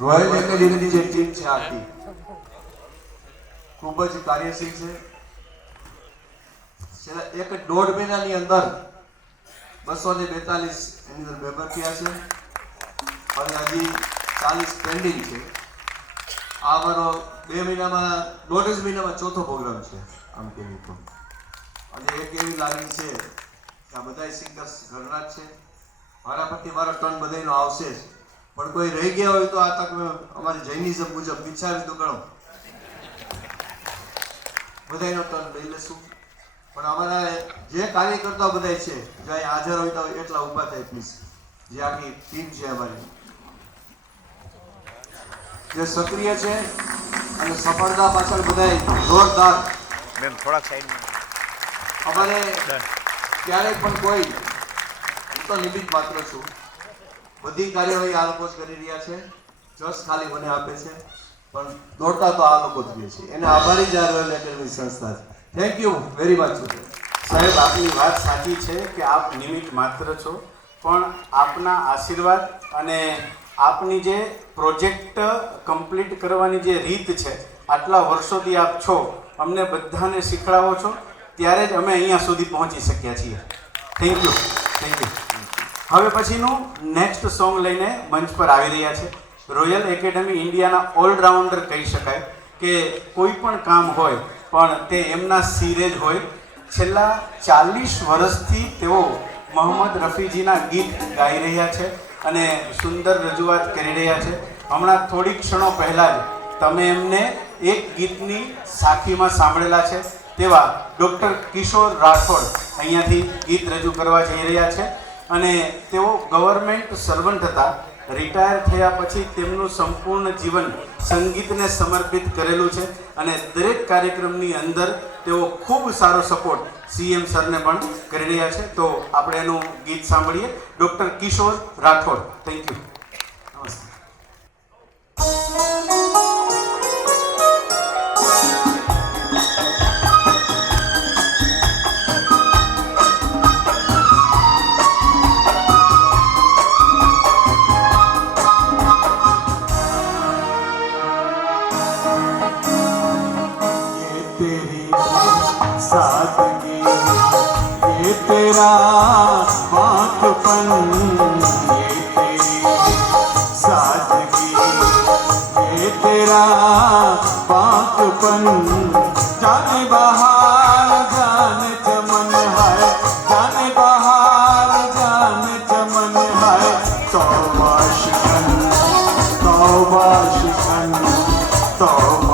Royal એકેડેમીની જે team છે આખી ખૂબ જ કાર્યશીલ છે. છેલ્લા એક દોઢ મહિનાની અંદર બસો ને બેતાલીસ એની અંદર મેમ્બર થયા છે. અને હજી ચાલીસ પેન્ડિંગ છે. આ મારો બે મહિનામાં, દોઢ જ મહિનામાં ચોથો પ્રોગ્રામ છે, આમ કેવી તો. અને એક એવી લાગણી છે કે આ બધા સિંગર્સ ઘરના છે. મારા પરથી મારો ટર્ન બધાયનો આવશે જ. પણ કોઈ રહી ગયા હોય તો આ તક અમારી જૈનિઝમ મુજબ વિચારી તો ગણો બધાયનો ટર્ન લઈ લેશું પણ અમારા જે કાર્યકર્તાઓ બધા છે જો અહીં હાજર હોય તો એટલા ઊભા થાય પ્લીઝ જે આખી ટીમ છે અમારી. જે સક્રિય છે અને સફળતા પાછળ બધાય જોરદાર. મેમ થોડાક સાઈડમાં અમારે ડન ક્યારેય પણ કોઈ હું તો નિમિત્ત માત્ર છું. બધી કાર્યવાહી આ લોકો જ કરી રહ્યા છે. જસ ખાલી મને આપે છે. પણ દોડતા તો આ લોકો જ છે. એને આભારી જ એકેડમી સંસ્થા છે. થેન્ક યુ વેરી મચ સાહેબ, આપની વાત સાચી છે કે આપ નિમિત્ત માત્ર છો, પણ આપના આશીર્વાદ અને આપની જે પ્રોજેક્ટ કમ્પ્લીટ કરવાની જે રીત છે, આટલા વર્ષોથી આપ છો, અમને બધાને શીખડાવો છો, ત્યારે જ અમે અહીંયા સુધી પહોંચી શક્યા છીએ. થેન્ક યુ થેન્ક યુ હવે પછીનું નેક્સ્ટ સોંગ લઈને મંચ પર આવી રહ્યા છે. રોયલ એકેડમી ઇન્ડિયાના ઓલરાઉન્ડર કહી શકાય કે કોઈ પણ કામ હોય, પણ તે એમના સિરે જ હોય. છેલ્લા ચાલીસ વર્ષથી તેઓ મોહમ્મદ રફીજીના ગીત ગાઈ રહ્યા છે અને સુંદર રજૂઆત કરી રહ્યા છે. હમણાં થોડીક ક્ષણો પહેલાં જ તમે એમને એક ગીતની સાખીમાં સાંભળેલા છે. તેવા ડૉક્ટર કિશોર રાઠોડ અહીંયાથી ગીત રજૂ કરવા જઈ રહ્યા છે. અને તેઓ ગવર્મેન્ટ સર્વન્ટ હતા. રિટાયર થયા પછી તેમનું સંપૂર્ણ જીવન સંગીતને સમર્પિત કરેલું છે અને દરેક કાર્યક્રમની અંદર તેઓ ખૂબ સારો સપોર્ટ સીએમ સરને પણ કરી રહ્યા છે. તો આપણે એનું ગીત સાંભળીએ. Doctor Kishore Rathod. Thank you ये तेरा बातपन ये तेरी सादगी ये तेरा बातपन जाने बहार जाने चमन है जाने बहार जाने चमन है तौबा शिकन तौबा शिकन तौबा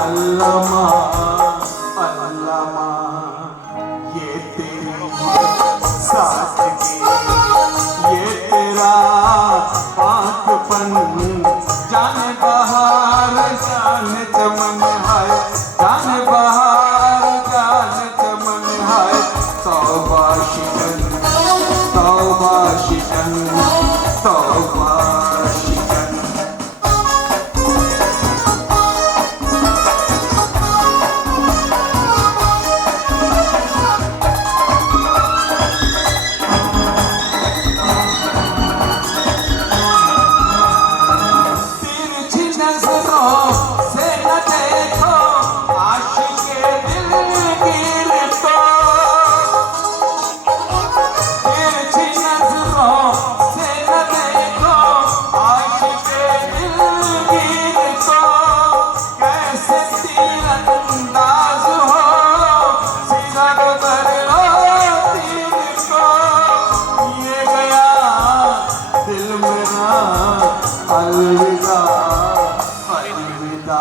अल्लामा अल्लामा ये तेरी सादगी ये तेरा पाकपन जाने बहार जाने चमन है जाने बहार जाने चमन है तौबा शिकन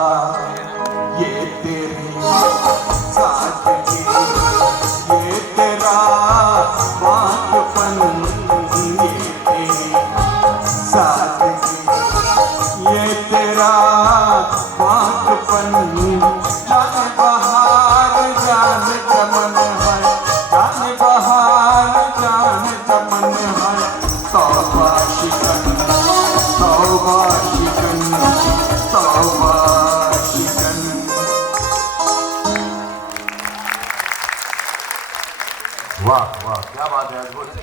ये तेरी साथ की વાહ વાહ ક્યાં વાત હે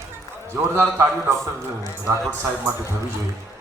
જોરદાર તાળીઓ ડૉક્ટર રાઠોડ સાહેબ માટે થવી જોઈએ.